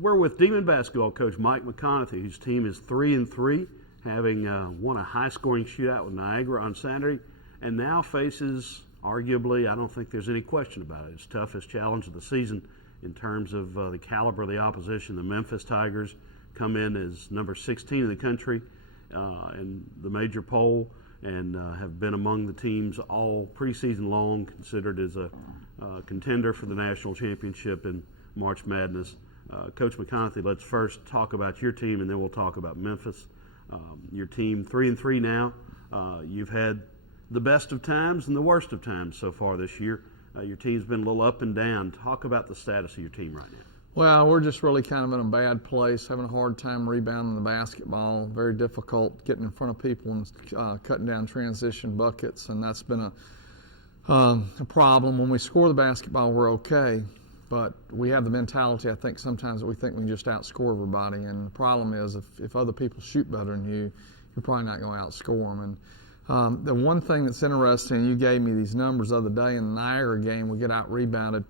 We're with Demon basketball coach Mike McConathy, whose team is 3-3, having won a high-scoring shootout with Niagara on Saturday, and now faces, arguably, I don't think there's any question about it, its toughest challenge of the season in terms of the caliber of the opposition. The Memphis Tigers come in as number 16 in the country in the major poll, and have been among the teams all preseason long, considered as a contender for the national championship in March Madness. Coach McConathy, let's first talk about your team, and then we'll talk about Memphis. Your team 3-3 now. You've had the best of times and the worst of times so far this year. Your team's been a little up and down. Talk about the status of your team right now. Well, we're just really kind of in a bad place, having a hard time rebounding the basketball, very difficult getting in front of people and cutting down transition buckets, and that's been a problem. When we score the basketball, we're okay, but we have the mentality, I think, sometimes that we think we can just outscore everybody, and the problem is if other people shoot better than you, you're probably not going to outscore them. And the one thing that's interesting, you gave me these numbers the other day in the Niagara game, we get out-rebounded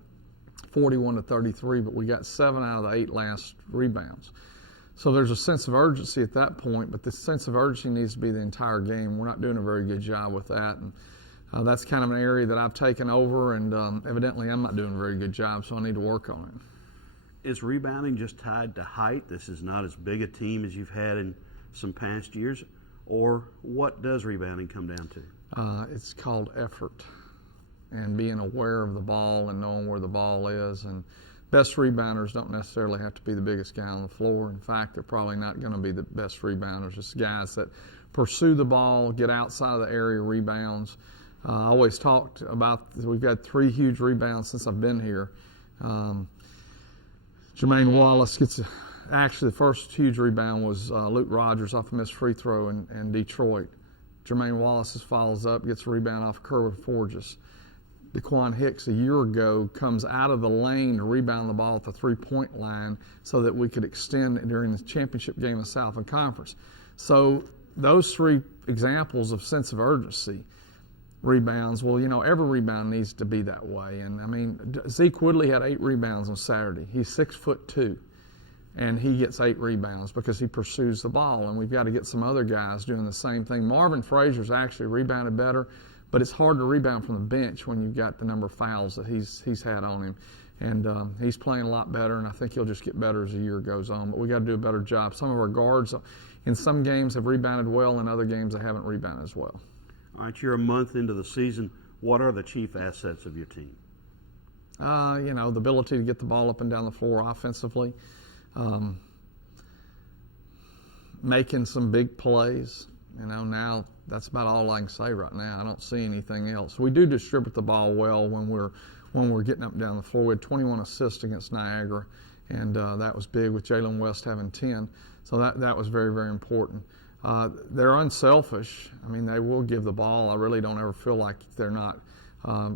41-33, but we got 7 out of the 8 last rebounds. So there's a sense of urgency at that point, but the sense of urgency needs to be the entire game. We're not doing a very good job with that, and that's kind of an area that I've taken over, and evidently I'm not doing a very good job, so I need to work on it. Is rebounding just tied to height? This is not as big a team as you've had in some past years, or what does rebounding come down to? It's called effort and being aware of the ball and knowing where the ball is. And best rebounders don't necessarily have to be the biggest guy on the floor. In fact, they're probably not going to be the best rebounders. It's guys that pursue the ball, get outside of the area, rebounds. I always talked about, we've got 3 huge rebounds since I've been here. Jermaine Wallace gets, actually the first huge rebound was Luke Rogers off a missed free throw in Detroit. Jermaine Wallace follows up, gets a rebound off Kerwin Forges. DeQuan Hicks a year ago comes out of the lane to rebound the ball at the three-point line so that we could extend during the championship game of the Southland Conference. So those 3 examples of sense of urgency, rebounds, well, you know, every rebound needs to be that way. And, I mean, Zeke Woodley had 8 rebounds on Saturday. He's 6'2", and he gets 8 rebounds because he pursues the ball. And we've got to get some other guys doing the same thing. Marvin Frazier's actually rebounded better, but it's hard to rebound from the bench when you've got the number of fouls that he's had on him. And he's playing a lot better, and I think he'll just get better as the year goes on. But we got to do a better job. Some of our guards in some games have rebounded well, in other games they haven't rebounded as well. All right, you're a month into the season. What are the chief assets of your team? You know, the ability to get the ball up and down the floor offensively, making some big plays. You know, now that's about all I can say right now. I don't see anything else. We do distribute the ball well when we're getting up and down the floor. We had 21 assists against Niagara, and that was big with Jalen West having 10. So that was very, very important. They're unselfish. I mean, they will give the ball. I really don't ever feel like they're not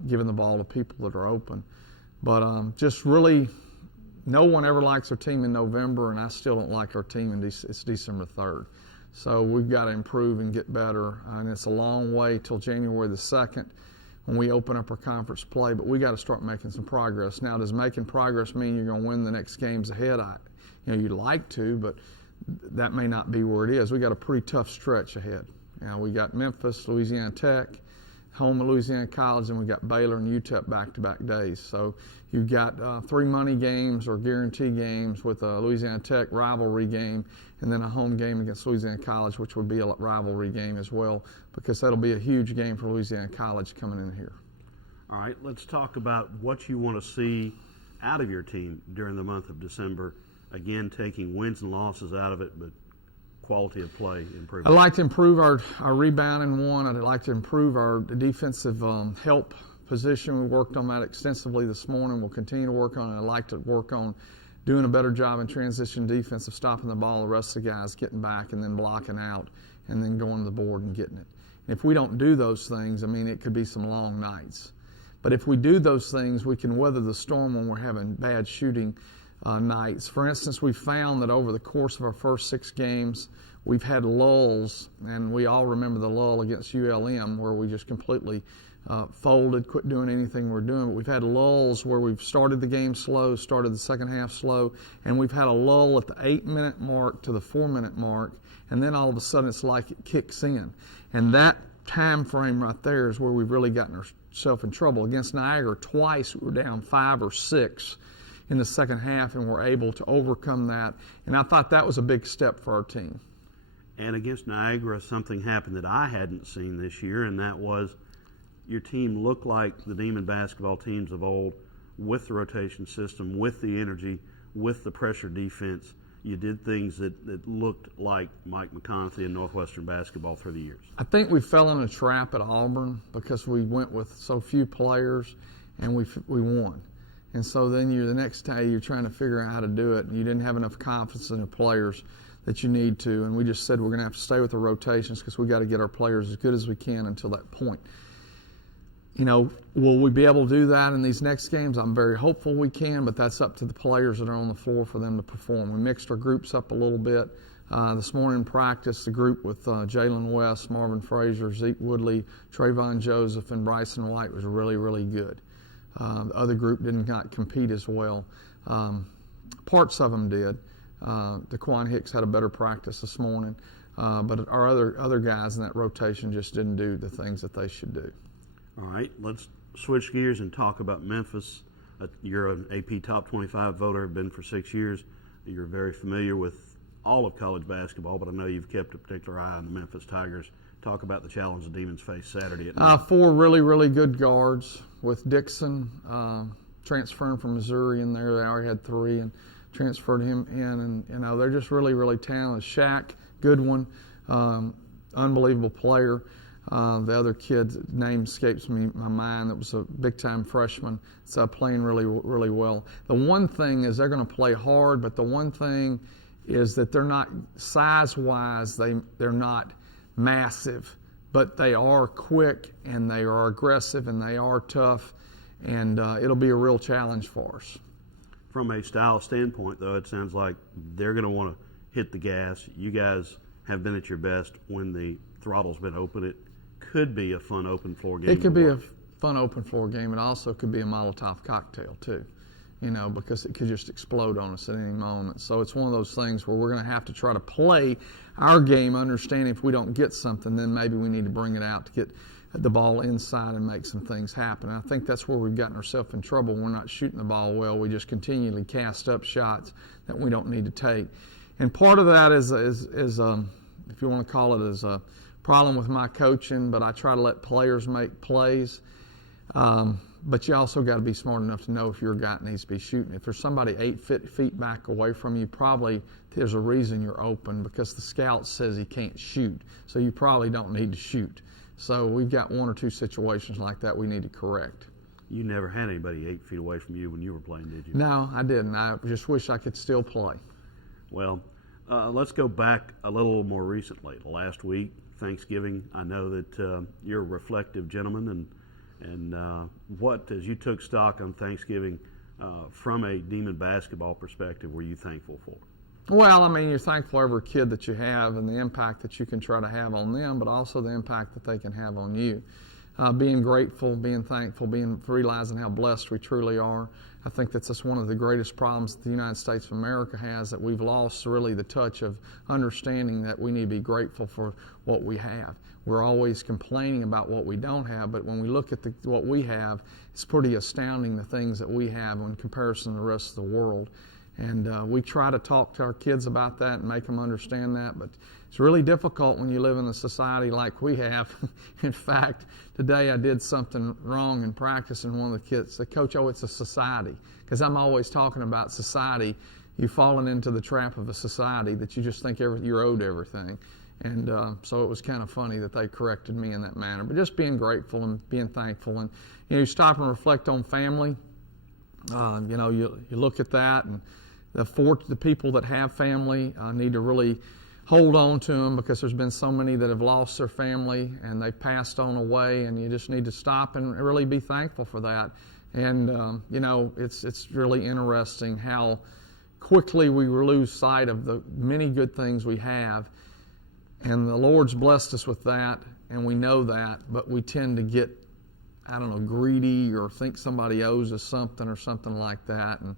giving the ball to people that are open. But just really, no one ever likes their team in November, and I still don't like our team. It's December 3rd. So we've got to improve and get better. And it's a long way till January the 2nd when we open up our conference play. But we got to start making some progress. Now, does making progress mean you're going to win the next games ahead? You'd like to, but that may not be where it is. We got a pretty tough stretch ahead. We got Memphis, Louisiana Tech, home at Louisiana College, and we got Baylor and UTEP back-to-back days. So you've got 3 money games or guarantee games with a Louisiana Tech rivalry game, and then a home game against Louisiana College, which would be a rivalry game as well, because that'll be a huge game for Louisiana College coming in here. All right, let's talk about what you want to see out of your team during the month of December. Again, taking wins and losses out of it, but quality of play improvement. I'd like to improve our rebounding one. I'd like to improve our defensive help position. We worked on that extensively this morning. We'll continue to work on it. I'd like to work on doing a better job in transition defense of stopping the ball, the rest of the guys getting back and then blocking out and then going to the board and getting it. And if we don't do those things, I mean, it could be some long nights. But if we do those things, we can weather the storm when we're having bad shooting nights. For instance, we found that over the course of our first 6 games, we've had lulls, and we all remember the lull against ULM where we just completely folded, quit doing anything we're doing. But we've had lulls where we've started the game slow, started the second half slow, and we've had a lull at the 8-minute mark to the 4-minute mark, and then all of a sudden it's like it kicks in. And that time frame right there is where we've really gotten ourselves in trouble. Against Niagara, twice we were down 5 or 6 in the second half, and we're able to overcome that. And I thought that was a big step for our team. And against Niagara, something happened that I hadn't seen this year, and that was your team looked like the Demon basketball teams of old, with the rotation system, with the energy, with the pressure defense. You did things that looked like Mike McConathy and Northwestern basketball through the years. I think we fell in a trap at Auburn because we went with so few players, and we won. And so then the next day you're trying to figure out how to do it, and you didn't have enough confidence in the players that you need to. And we just said we're going to have to stay with the rotations because we got to get our players as good as we can until that point. Will we be able to do that in these next games? I'm very hopeful we can, but that's up to the players that are on the floor for them to perform. We mixed our groups up a little bit. This morning in practice, the group with Jalen West, Marvin Frazier, Zeke Woodley, Trayvon Joseph, and Bryson White was really, really good. The other group did not compete as well. Parts of them did. DeQuan Hicks had a better practice this morning, but our other guys in that rotation just didn't do the things that they should do. All right, let's switch gears and talk about Memphis. You're an AP Top 25 voter, have been for 6 years. You're very familiar with all of college basketball, but I know you've kept a particular eye on the Memphis Tigers. Talk about the challenge the Demons face Saturday at night. 4 really, really good guards with Dixon transferring from Missouri in there. They already had 3 and transferred him in. And, they're just really, really talented. Shaq, good one, unbelievable player. The other kid's name escapes my mind. That was a big-time freshman. It's playing really, really well. The one thing is they're going to play hard, but the one thing is that they're not size-wise. They're not massive, but they are quick and they are aggressive and they are tough, and it'll be a real challenge for us. From a style standpoint, though, it sounds like they're going to want to hit the gas. You guys have been at your best when the throttle's been open. It could be a fun open floor game. It could be a fun open floor game. It also could be a Molotov cocktail too, because it could just explode on us at any moment. So it's one of those things where we're going to have to try to play our game, understanding if we don't get something, then maybe we need to bring it out to get the ball inside and make some things happen. And I think that's where we've gotten ourselves in trouble. We're not shooting the ball well. We just continually cast up shots that we don't need to take. And part of that is if you want to call it, is a problem with my coaching, but I try to let players make plays. But you also got to be smart enough to know if your guy needs to be shooting. If there's somebody 8 feet back away from you, probably there's a reason you're open, because the scout says he can't shoot. So you probably don't need to shoot. So we've got 1 or 2 situations like that we need to correct. You never had anybody 8 feet away from you when you were playing, did you? No, I didn't. I just wish I could still play. Well, let's go back a little more recently. Last week, Thanksgiving, I know that you're a reflective gentleman, and what, as you took stock on Thanksgiving, from a Demon basketball perspective, were you thankful for? Well, you're thankful for every kid that you have and the impact that you can try to have on them, but also the impact that they can have on you. Being grateful, being thankful, realizing how blessed we truly are. I think that's just one of the greatest problems that the United States of America has, that we've lost really the touch of understanding that we need to be grateful for what we have. We're always complaining about what we don't have, but when we look at what we have, it's pretty astounding, the things that we have in comparison to the rest of the world. And we try to talk to our kids about that and make them understand that, but it's really difficult when you live in a society like we have. In fact, today I did something wrong in practice, and one of the kids said, "Coach, it's a society." Because I'm always talking about society. You've fallen into the trap of a society that you just think you're owed everything. And so it was kind of funny that they corrected me in that manner. But just being grateful and being thankful. And you stop and reflect on family. You look at that, and the people that have family need to really hold on to them, because there's been so many that have lost their family and they've passed on away, and you just need to stop and really be thankful for that. And it's really interesting how quickly we lose sight of the many good things we have And the Lord's blessed us with that, and we know that, but we tend to get, greedy or think somebody owes us something or something like that. And,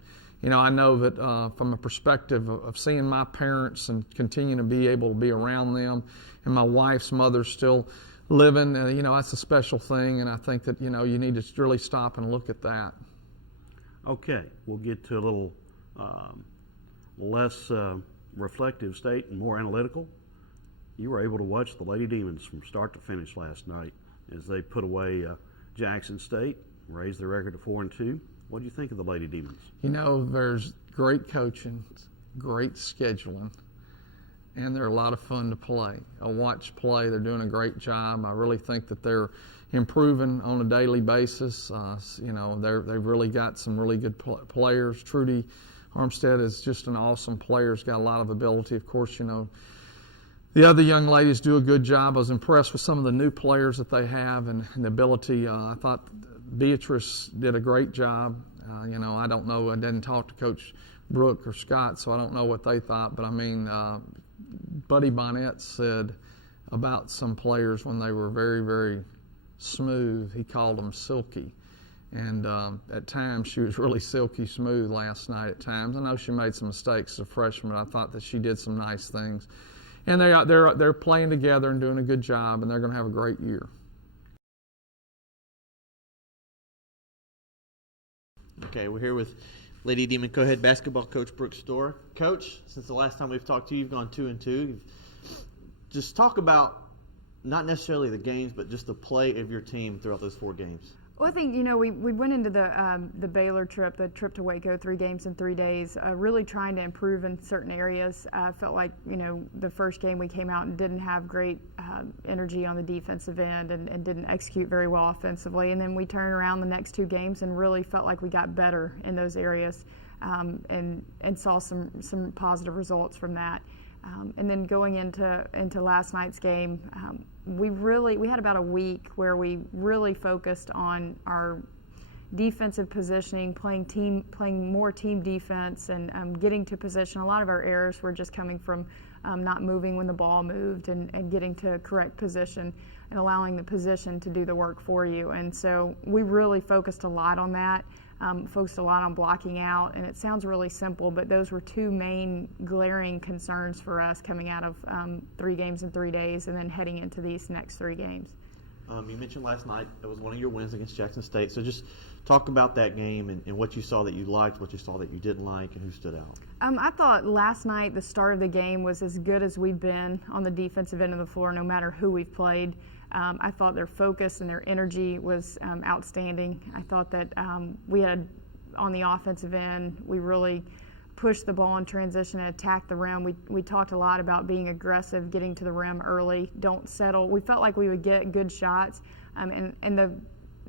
I know that from a perspective of seeing my parents and continuing to be able to be around them, and my wife's mother's still living, that's a special thing, and I think that, you need to really stop and look at that. Okay, we'll get to a little less reflective state and more analytical. You were able to watch the Lady Demons from start to finish last night as they put away Jackson State, raised their record to 4-2. What do you think of the Lady Demons? There's great coaching, great scheduling, and they're a lot of fun to play. I watch play. They're doing a great job. I really think that they're improving on a daily basis. They've really got some really good players. Trudy Armstead is just an awesome player. He's got a lot of ability. Of course, the other young ladies do a good job. I was impressed with some of the new players that they have and the ability. I thought Beatrice did a great job. I don't know. I didn't talk to Coach Brooke or Scott, so I don't know what they thought. But, Buddy Bonnet said about some players when they were very, very smooth, he called them silky. And at times she was really silky smooth last night at times. I know she made some mistakes as a freshman, but I thought that she did some nice things. And they're playing together and doing a good job, and they're going to have a great year. Okay, we're here with Lady Demon co-head basketball coach Brooke Stoehr. Coach, since the last time we've talked to you, you've gone 2-2. Just talk about not necessarily the games, but just the play of your team throughout those 4 games. Well, I think, we went into the Baylor trip, the trip to Waco, 3 games in 3 days, really trying to improve in certain areas. I felt like, the first game we came out and didn't have great energy on the defensive end and didn't execute very well offensively. And then we turned around the next 2 games and really felt like we got better in those areas and saw some positive results from that. And then going into last night's game, we had about a week where we really focused on our defensive positioning, playing more team defense, and getting to position. A lot of our errors were just coming from not moving when the ball moved and getting to correct position and allowing the position to do the work for you. And so we really focused a lot on that. Focused a lot on blocking out, and it sounds really simple, but those were 2 main glaring concerns for us coming out of 3 games in 3 days and then heading into these next 3 games. You mentioned last night it was one of your wins against Jackson State, so just talk about that game and what you saw that you liked, what you saw that you didn't like, and who stood out. I thought last night the start of the game was as good as we've been on the defensive end of the floor, no matter who we've played. I thought their focus and their energy was outstanding. I thought that we had, on the offensive end, we really pushed the ball in transition and attacked the rim. We talked a lot about being aggressive, getting to the rim early, don't settle. We felt like we would get good shots. And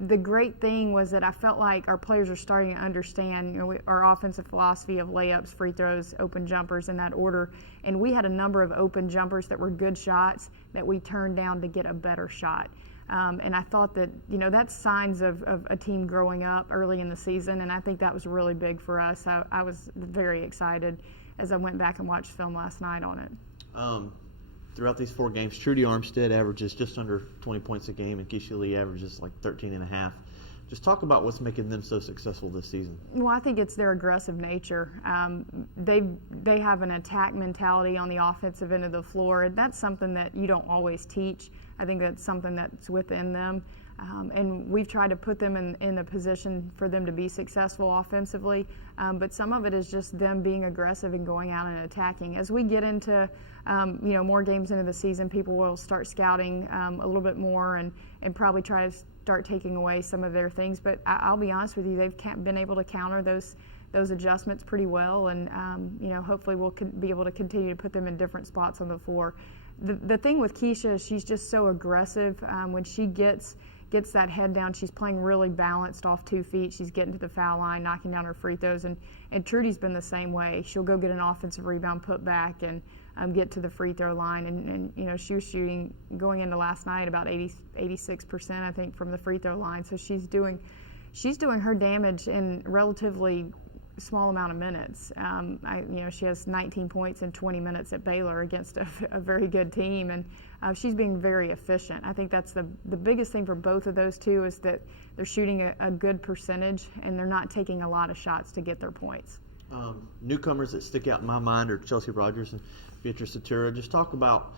the great thing was that I felt like our players are starting to understand, our offensive philosophy of layups, free throws, open jumpers in that order. And we had a number of open jumpers that were good shots that we turned down to get a better shot. And I thought that, that's signs of a team growing up early in the season, and I think that was really big for us. I was very excited as I went back and watched film last night on it. Throughout these 4 games, Trudy Armstead averages just under 20 points a game, and Keisha Lee averages like 13.5. Just talk about what's making them so successful this season. Well, I think it's their aggressive nature. They have an attack mentality on the offensive end of the floor, and that's something that you don't always teach. I think that's something that's within them. And we've tried to put them in a position for them to be successful offensively, but some of it is just them being aggressive and going out and attacking. As we get into more games into the season, people will start scouting a little bit more and probably try to start taking away some of their things. But I'll be honest with you, they've been able to counter those adjustments pretty well, and hopefully we'll be able to continue to put them in different spots on the floor. The thing with Keisha, she's just so aggressive. When she gets that head down, she's playing really balanced off 2 feet. She's getting to the foul line, knocking down her free throws, and Trudy's been the same way. She'll go get an offensive rebound, put back, and get to the free throw line. And she was shooting going into last night about 86%, I think, from the free throw line. So she's doing her damage in relatively small amount of minutes. She has 19 points in 20 minutes at Baylor against a very good team, and she's being very efficient. I think that's the biggest thing for both of those two is that they're shooting a good percentage and they're not taking a lot of shots to get their points. Newcomers that stick out in my mind are Chelsea Rogers and Beatrice Stoehr. Just talk about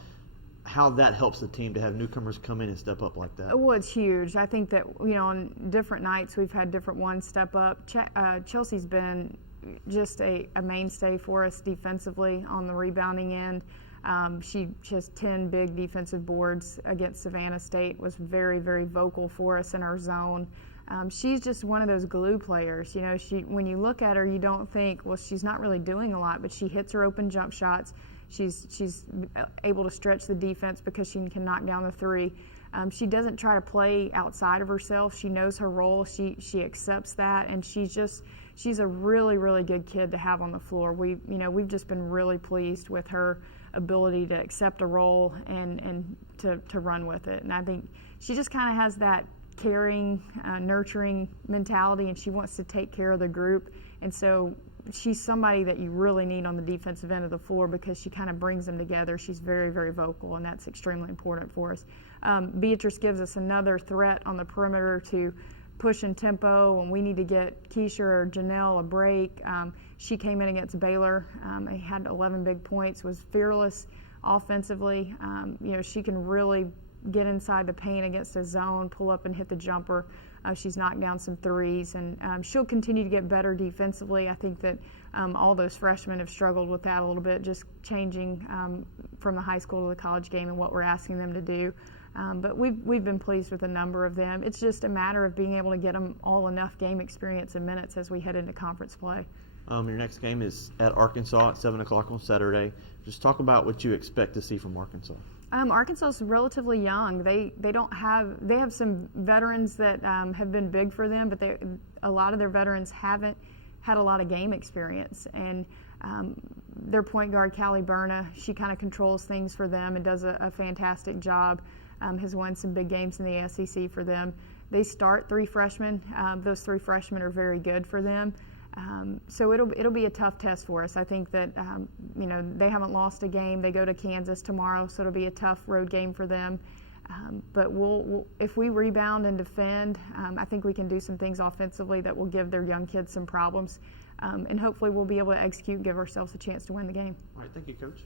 how that helps the team to have newcomers come in and step up like that. Well, it's huge. I think that, on different nights we've had different ones step up. Chelsea's been just a mainstay for us defensively on the rebounding end. She has 10 big defensive boards against Savannah State, was very, very vocal for us in our zone. She's just one of those glue players. When you look at her, you don't think, well, she's not really doing a lot, but she hits her open jump shots. She's able to stretch the defense because she can knock down the three. She doesn't try to play outside of herself. She knows her role. She accepts that, and she's a really, really good kid to have on the floor. We've just been really pleased with her ability to accept a role and to run with it. And I think she just kind of has that caring, nurturing mentality, and she wants to take care of the group. And so she's somebody that you really need on the defensive end of the floor because she kind of brings them together. She's very, very vocal, and that's extremely important for us. Beatrice gives us another threat on the perimeter to push in tempo, and we need to get Keisha or Janelle a break. She came in against Baylor, had 11 big points, was fearless offensively. She can really get inside the paint against a zone, pull up and hit the jumper. She's knocked down some threes, and she'll continue to get better defensively. I think that all those freshmen have struggled with that a little bit, just changing from the high school to the college game and what we're asking them to do. But we've been pleased with a number of them. It's just a matter of being able to get them all enough game experience and minutes as we head into conference play. Your next game is at Arkansas at 7 o'clock on Saturday. Just talk about what you expect to see from Arkansas. Arkansas is relatively young. They have some veterans that have been big for them, but a lot of their veterans haven't had a lot of game experience. And their point guard, Callie Berna, she kind of controls things for them and does a fantastic job. Has won some big games in the SEC for them. They start 3 freshmen. Those 3 freshmen are very good for them. So it'll be a tough test for us. I think that they haven't lost a game. They go to Kansas tomorrow, so it'll be a tough road game for them. But we'll if we rebound and defend, I think we can do some things offensively that will give their young kids some problems, and hopefully we'll be able to execute and give ourselves a chance to win the game. All right, thank you, Coach.